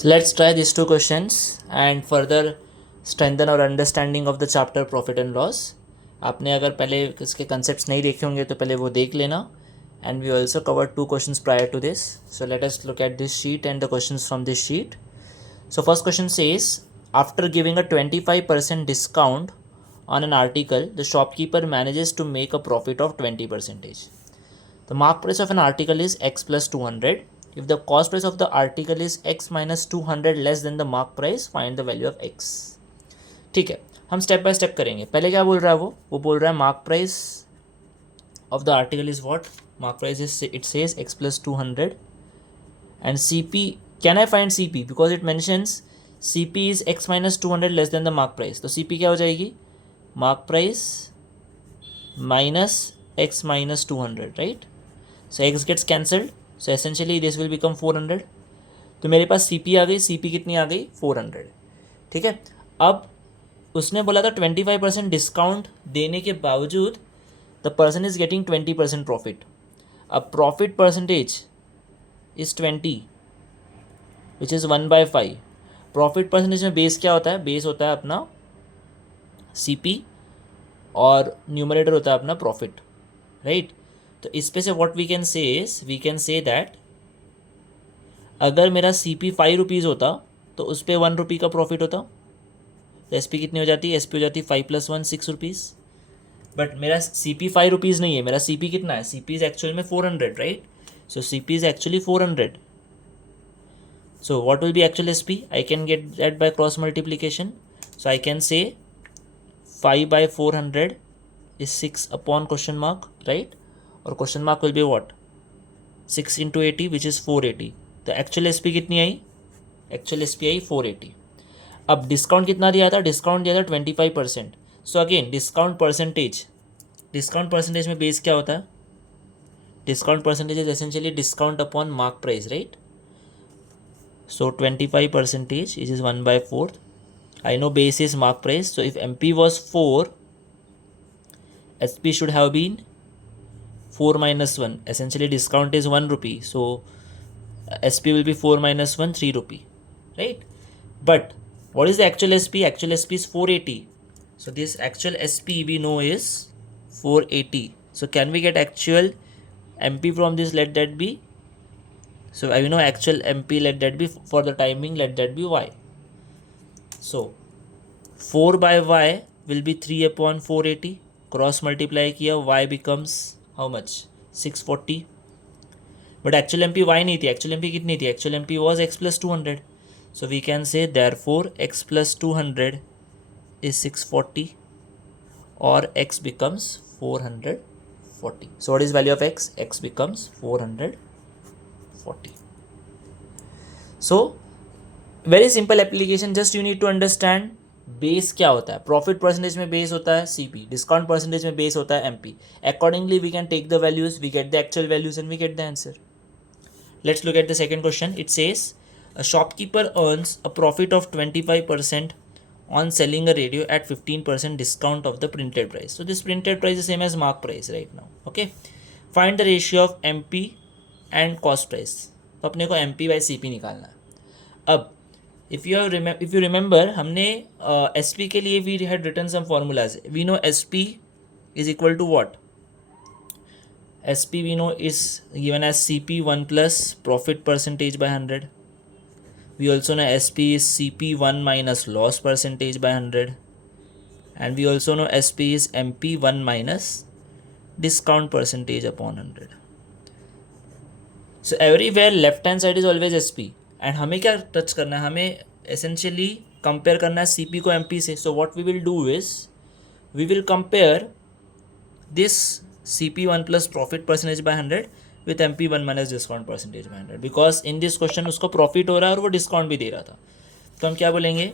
So let's try these two questions and further strengthen our understanding of the chapter profit and loss. आपने अगर पहले इसके concepts नहीं देखे होंगे तो पहले वो देख लेना. And we also covered two questions prior to this. So let us look at this sheet and the questions from this sheet. So first question says, after giving a 25% discount on an article, the shopkeeper manages to make a profit of 20%. The mark price of an article is x plus 200. If the cost price of the article is x minus 200 less than the mark price, find the value of x. ठीक है, हम step by step करेंगे. पहले क्या बोल रहा है वो बोल रहा है mark price of the article is what. Mark price is it says x plus 200 and CP. Can I find CP? Because it mentions CP is x minus 200 less than the mark price. तो CP क्या हो जाएगी? Mark price minus x minus 200, right? So x gets cancelled. So essentially this will become 400. तो मेरे पास CP आ गई. CP कितनी आ गई? 400. ठीक है. अब उसने बोला था 25% डिस्काउंट देने के बावजूद the person is getting 20% profit. अब profit percentage is 20 which is 1/5. Profit percentage में बेस क्या होता है? बेस होता है अपना CP और न्यूमरेटर होता है अपना प्रॉफिट, राइट? तो इस पे से what we can say that अगर मेरा CP 5 रुपीज़ होता तो उस पर 1 रुपी का प्रॉफिट होता. तो SP कितनी हो जाती है? SP हो जाती है 5 + 1 6 रुपीज़. बट मेरा CP 5 रुपीज़ नहीं है. मेरा CP कितना है? CP इज़ एक्चुअल में 400, right? So CP is actually 400. So what will be actual SP? I can get that by cross multiplication. So I can say 5 by 400 is 6 upon question mark, right? Or question mark will be what? 6 into 80, which is 480. तो actual SP कितनी आई? Actual SP आई 480. अब discount कितना दिया था? Discount दिया था 25%. So again discount percentage में base क्या होता है? Discount percentage is essentially discount upon mark price, right? So 25% is 1/4. I know base is mark price. So if MP was 4, SP should have been 4 minus 1. Essentially discount is 1 rupee. So SP will be 4 minus 1, 3 rupee. Right? But what is the actual SP? Actual SP is 480. So this actual SP we know is 480. So can we get actual MP from this? Let that be. So I know actual MP, let that be. For the timing, let that be Y. So 4 by Y will be 3 upon 480. Cross multiply किया, Y becomes how much? 640. But actual MP Y नहीं थी. Actual MP कितनी थी? Actual MP was x plus 200. So we can say therefore x plus 200 is 640 or x becomes 440. So what is value of x? X becomes 440. So very simple application. Just you need to understand base क्या होता है. Profit percentage में base होता है CP. Discount percentage में base होता है MP. Accordingly we can take the values, we get the actual values and we get the answer. Let's look at the second question. It says a shopkeeper earns a profit of 25% on selling a radio at 15% discount of the printed price. So this printed price is same as mark price right now. Okay, find the ratio of MP and cost price. तो अपने को MP by CP निकालना है. अब if you remember हमने SP के लिए we had written some formulas. We know SP is equal to what? SP we know is given as CP 1 plus profit percentage by 100. We also know SP is CP 1 minus loss percentage by 100. And we also know SP is MP 1 minus discount percentage upon 100. So everywhere left hand side is always SP. And हमें क्या touch करना है? हमें essentially compare करना है CP को MP से. So what we will do is we will compare this CP 1 plus profit percentage by 100 with MP 1 minus discount percentage by 100. Because in this question उसको प्रॉफिट हो रहा है और वो डिस्काउंट भी दे रहा था. तो हम क्या बोलेंगे?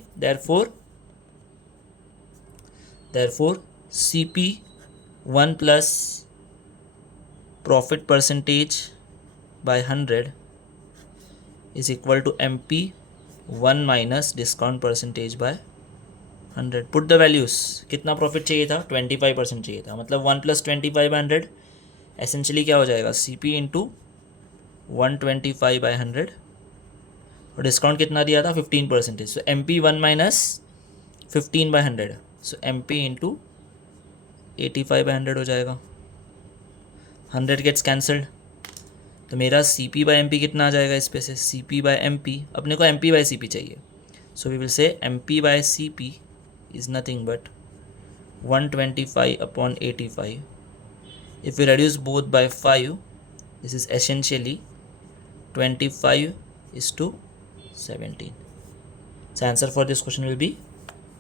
therefore CP 1 plus profit percentage by 100 is equal to MP 1 minus discount percentage by 100. Put the values. कितना प्रॉफिट चाहिए था? 25% चाहिए था. मतलब 1 plus 25 by 100 एसेंशली क्या हो जाएगा? CP into 125 by 100. और डिस्काउंट कितना दिया था 15%. सो MP1 माइनस 15/100. सो MP इंटू 85/100 हो जाएगा. 100 गेट्स कैंसल्ड. तो मेरा CP/MP कितना आ जाएगा इस पे से? CP/MP, अपने को MP/CP चाहिए. So we will say MP/CP is nothing but 125/85. If we reduce both by 5, this is essentially 25:17. So answer for this question will be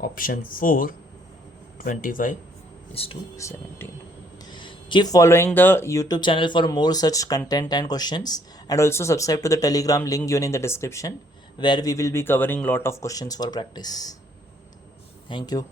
option 4, 25:17. Keep following the YouTube channel for more such content and questions, and also subscribe to the Telegram link given in the description, where we will be covering lot of questions for practice. Thank you.